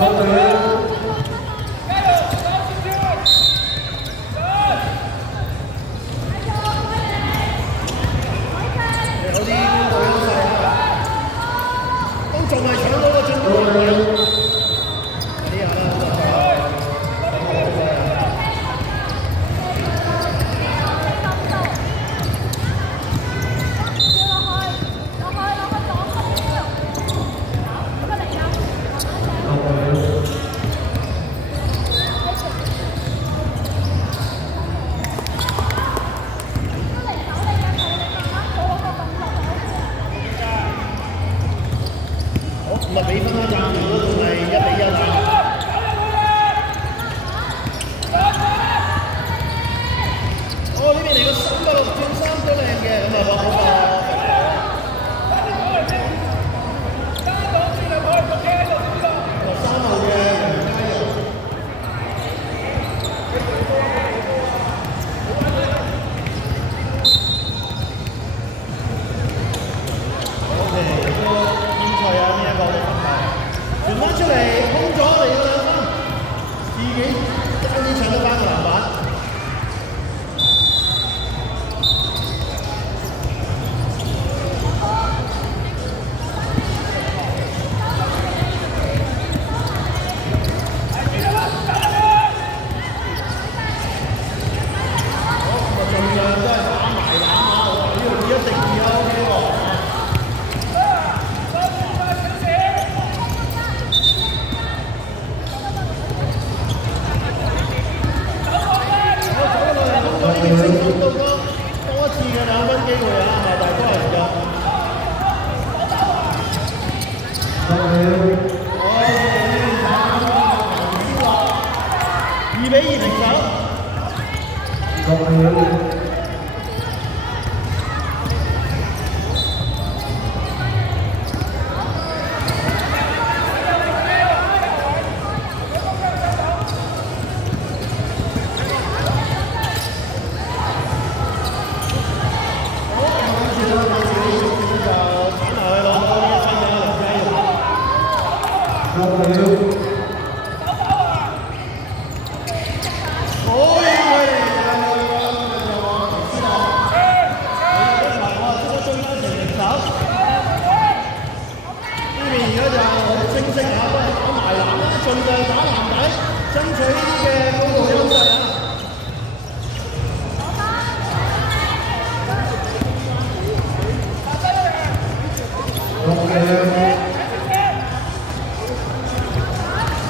咁啊，比分咧暫時都仲係1-1啊！哦，呢邊嚟個386轉3都靚嘅，咁啊攞好3號嘅楊嘉佑。傳翻出嚟，空咗嚟個2分，自己爭啲搶得翻個籃板。好，咁啊盡量都係打埋籃啊！呢度2-1定2啊 ，OK 喎。已經升到多一次嘅2分機會啊，但係都係唔夠。2-2平手。爭取呢啲嘅高度優勢啊！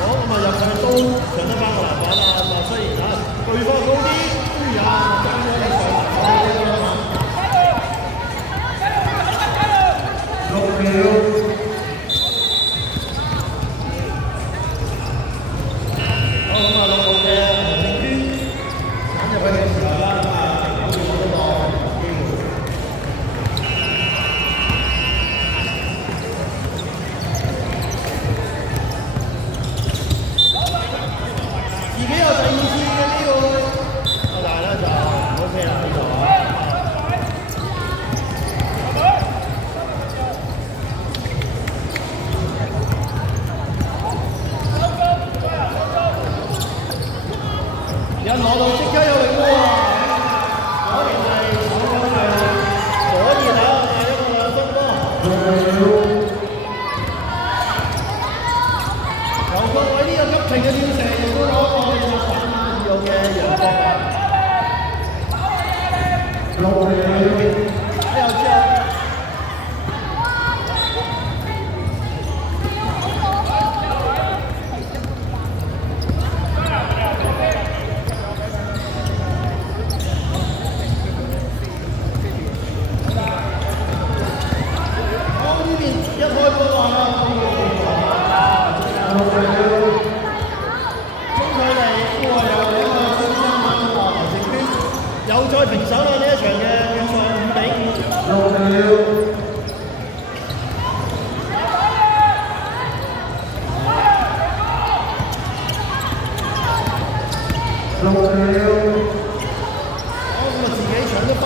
好，咁啊入上都搶得翻個籃板啦，咁啊雖然啊對方高啲，爭咗你上籃板。自己有第2次嘅呢個，但係咧就 OK 啦呢度啊。一攞到即刻有力喎，果然係手感係火熱啊！一個2分波。由各位呢個急停嘅跳射，亦都攞過去3號嘅楊國華。之後。呢邊一開波啊！中距離又嚟一個小三板喎，劉成娟又再平手啦！呢一場嘅比賽5-5。好，咁啊自己搶得翻。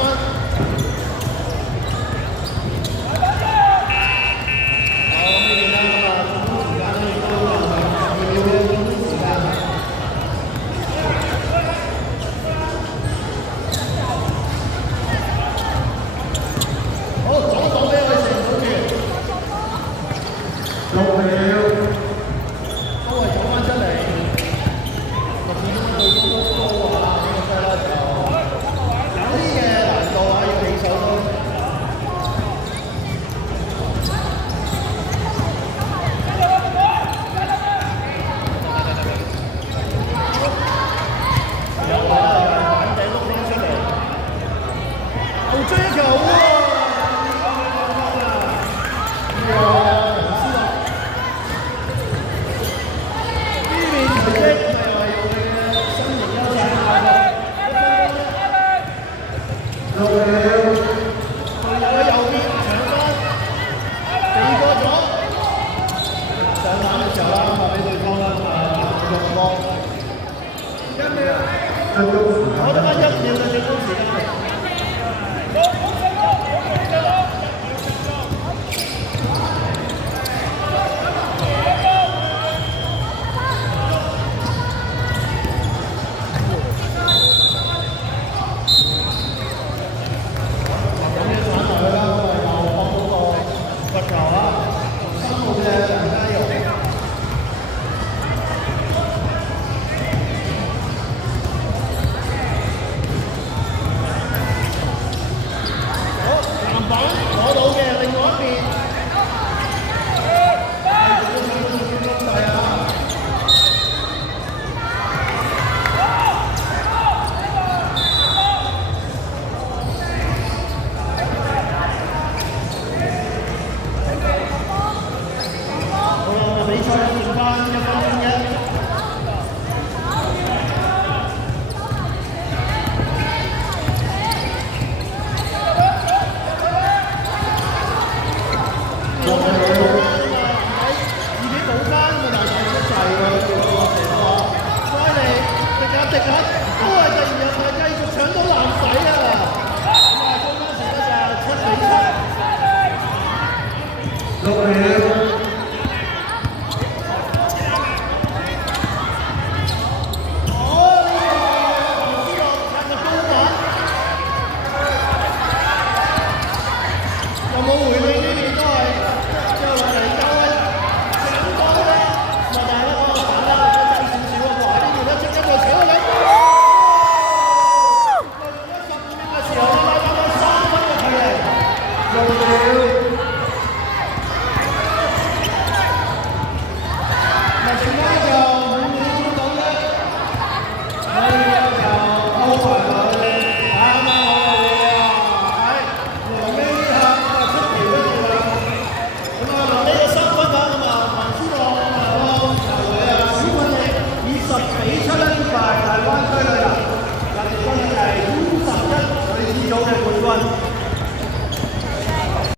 我得翻1秒嘅最高時間。